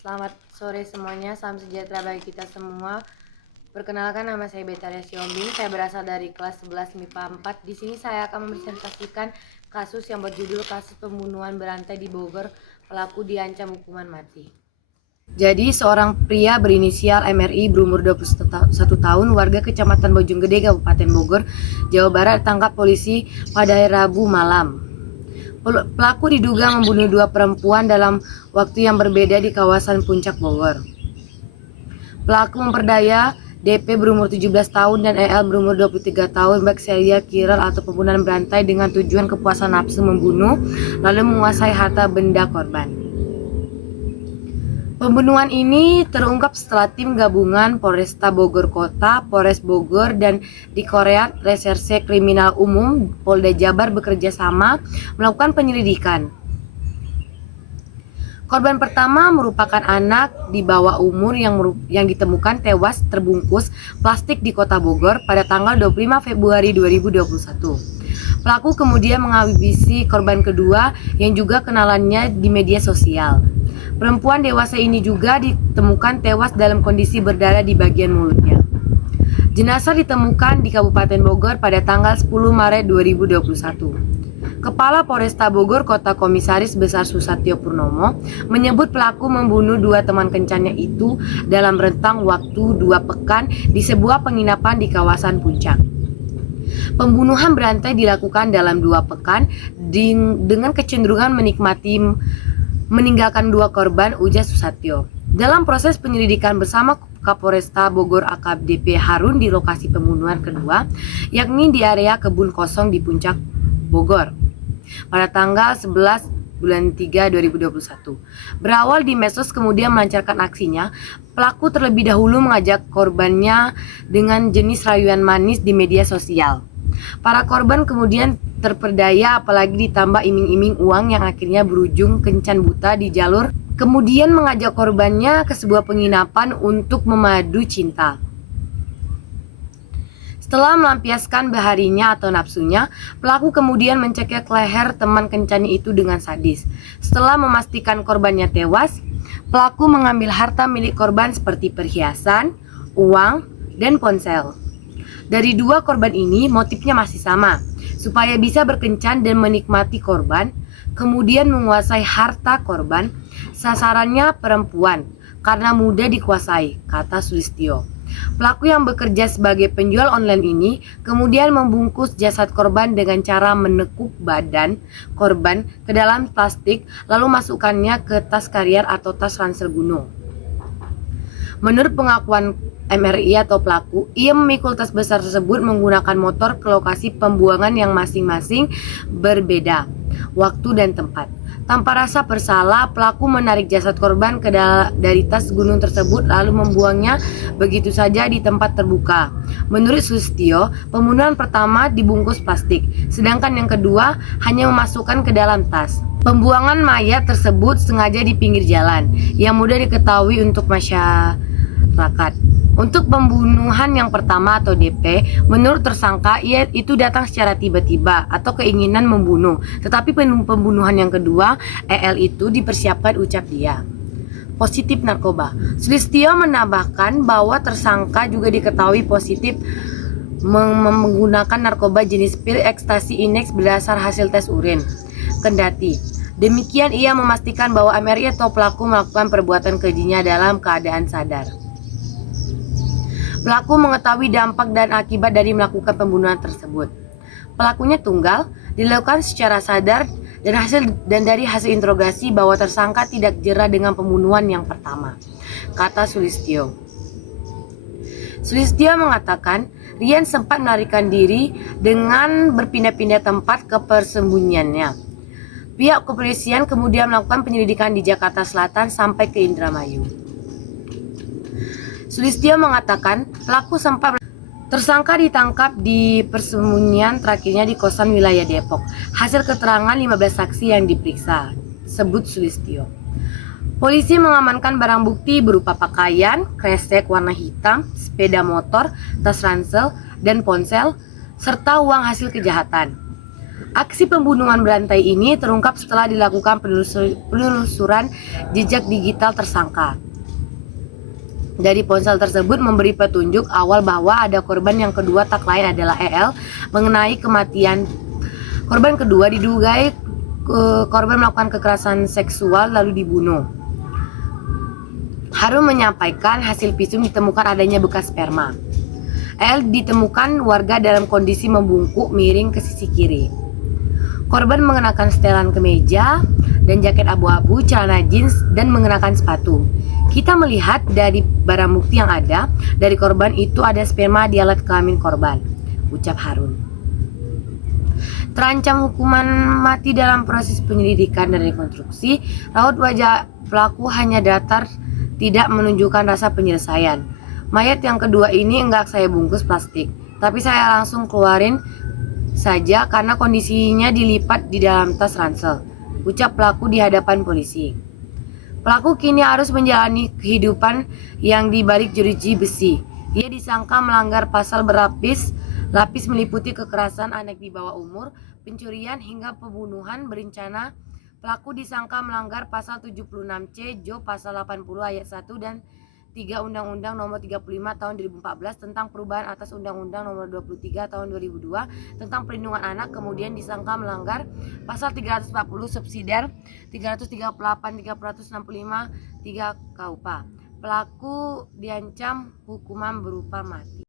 Selamat sore semuanya, salam sejahtera bagi kita semua. Perkenalkan, nama saya Betaria Siombing. Saya berasal dari kelas 11 MIPA 4. Di sini saya akan mempresentasikan kasus yang berjudul kasus pembunuhan berantai di Bogor. Pelaku diancam hukuman mati. Jadi, seorang pria berinisial MRI berumur 21 tahun, warga Kecamatan Bojonggede, Kabupaten Bogor, Jawa Barat, ditangkap polisi pada hari Rabu malam. Pelaku diduga membunuh dua perempuan dalam waktu yang berbeda di kawasan Puncak Bogor. Pelaku memperdaya DP berumur 17 tahun dan EL berumur 23 tahun baik serial killer atau pembunuhan berantai dengan tujuan kepuasan nafsu membunuh lalu menguasai harta benda korban. Pembunuhan ini terungkap setelah tim gabungan Polresta Bogor Kota, Polres Bogor, dan Direktorat Reserse Kriminal Umum Polda Jabar bekerja sama melakukan penyelidikan. Korban pertama merupakan anak di bawah umur yang ditemukan tewas terbungkus plastik di Kota Bogor pada tanggal 25 Februari 2021. Pelaku kemudian menghabisi korban kedua yang juga kenalannya di media sosial. Perempuan dewasa ini juga ditemukan tewas dalam kondisi berdarah di bagian mulutnya. Jenazah ditemukan di Kabupaten Bogor pada tanggal 10 Maret 2021. Kepala Polresta Bogor Kota Komisaris Besar Susatyo Purnomo menyebut pelaku membunuh dua teman kencannya itu dalam rentang waktu 2 pekan di sebuah penginapan di kawasan Puncak. Pembunuhan berantai dilakukan dalam 2 pekan dengan kecenderungan meninggalkan dua korban, ujar Susatyo. Dalam proses penyelidikan bersama Kapolresta Bogor AKBP Harun di lokasi pembunuhan kedua, yakni di area kebun kosong di Puncak Bogor pada tanggal 11 bulan 3 2021. Berawal di medsos kemudian melancarkan aksinya, pelaku terlebih dahulu mengajak korbannya dengan jenis rayuan manis di media sosial. Para korban kemudian terperdaya apalagi ditambah iming-iming uang yang akhirnya berujung kencan buta di jalur, kemudian mengajak korbannya ke sebuah penginapan untuk memadu cinta. Setelah melampiaskan baharinya atau nafsunya, pelaku kemudian mencekik leher teman kencannya itu dengan sadis. Setelah memastikan korbannya tewas, pelaku mengambil harta milik korban seperti perhiasan, uang, dan ponsel. Dari dua korban ini motifnya masih sama, supaya bisa berkencan dan menikmati korban, kemudian menguasai harta korban. Sasarannya perempuan, karena mudah dikuasai, kata Sulistyo. Pelaku yang bekerja sebagai penjual online ini kemudian membungkus jasad korban dengan cara menekuk badan korban ke dalam plastik lalu masukkannya ke tas karier atau tas ransel gunung. Menurut pengakuan MRI atau pelaku, ia memikul tas besar tersebut menggunakan motor ke lokasi pembuangan yang masing-masing berbeda waktu dan tempat. Tanpa rasa bersalah, pelaku menarik jasad korban dari tas gunung tersebut lalu membuangnya begitu saja di tempat terbuka. Menurut Sulistyo, pembunuhan pertama dibungkus plastik, sedangkan yang kedua hanya memasukkan ke dalam tas. Pembuangan mayat tersebut sengaja di pinggir jalan, yang mudah diketahui untuk masyarakat. Untuk pembunuhan yang pertama atau DP, menurut tersangka ia itu datang secara tiba-tiba atau keinginan membunuh. Tetapi pembunuhan yang kedua, EL itu dipersiapkan, ucap dia. Positif narkoba. Sulistyo menambahkan bahwa tersangka juga diketahui positif menggunakan narkoba jenis pil ekstasi Inex berdasar hasil tes urin. Kendati demikian, ia memastikan bahwa MRI atau pelaku melakukan perbuatan kejinya dalam keadaan sadar. Pelaku mengetahui dampak dan akibat dari melakukan pembunuhan tersebut. Pelakunya tunggal, dilakukan secara sadar dan dari hasil interogasi bahwa tersangka tidak jera dengan pembunuhan yang pertama, kata Sulistyo. Sulistyo mengatakan Rian sempat melarikan diri dengan berpindah-pindah tempat ke persembunyiannya. Pihak kepolisian kemudian melakukan penyelidikan di Jakarta Selatan sampai ke Indramayu. Sulistyo mengatakan tersangka ditangkap di persembunyian terakhirnya di kosan wilayah Depok. Hasil keterangan 15 saksi yang diperiksa, sebut Sulistyo. Polisi mengamankan barang bukti berupa pakaian, kresek warna hitam, sepeda motor, tas ransel, dan ponsel, serta uang hasil kejahatan. Aksi pembunuhan berantai ini terungkap setelah dilakukan penelusuran jejak digital tersangka. Dari ponsel tersebut memberi petunjuk awal bahwa ada korban yang kedua tak lain adalah EL. Mengenai kematian korban kedua, diduga korban melakukan kekerasan seksual lalu dibunuh. Harun menyampaikan hasil visum ditemukan adanya bekas sperma. EL ditemukan warga dalam kondisi membungkuk miring ke sisi kiri. Korban mengenakan setelan kemeja dan jaket abu-abu, celana jeans, dan mengenakan sepatu. Kita melihat dari barang bukti yang ada dari korban itu ada sperma di alat kelamin korban, ucap Harun. Terancam hukuman mati dalam proses penyelidikan dan rekonstruksi, raut wajah pelaku hanya datar, tidak menunjukkan rasa penyelesaian. Mayat yang kedua ini enggak saya bungkus plastik, tapi saya langsung keluarin saja karena kondisinya dilipat di dalam tas ransel, ucap pelaku di hadapan polisi. Pelaku kini harus menjalani kehidupan yang dibalik jeruji besi. Ia disangka melanggar pasal berlapis meliputi kekerasan anak di bawah umur, pencurian hingga pembunuhan berencana. Pelaku disangka melanggar pasal 76C Jo pasal 80 ayat 1 dan 3 Undang-Undang Nomor 35 Tahun 2014 tentang perubahan atas Undang-Undang Nomor 23 Tahun 2002 tentang perlindungan anak, kemudian disangka melanggar pasal 340 subsidiar 338 365 3 KUPA. Pelaku diancam hukuman berupa mati.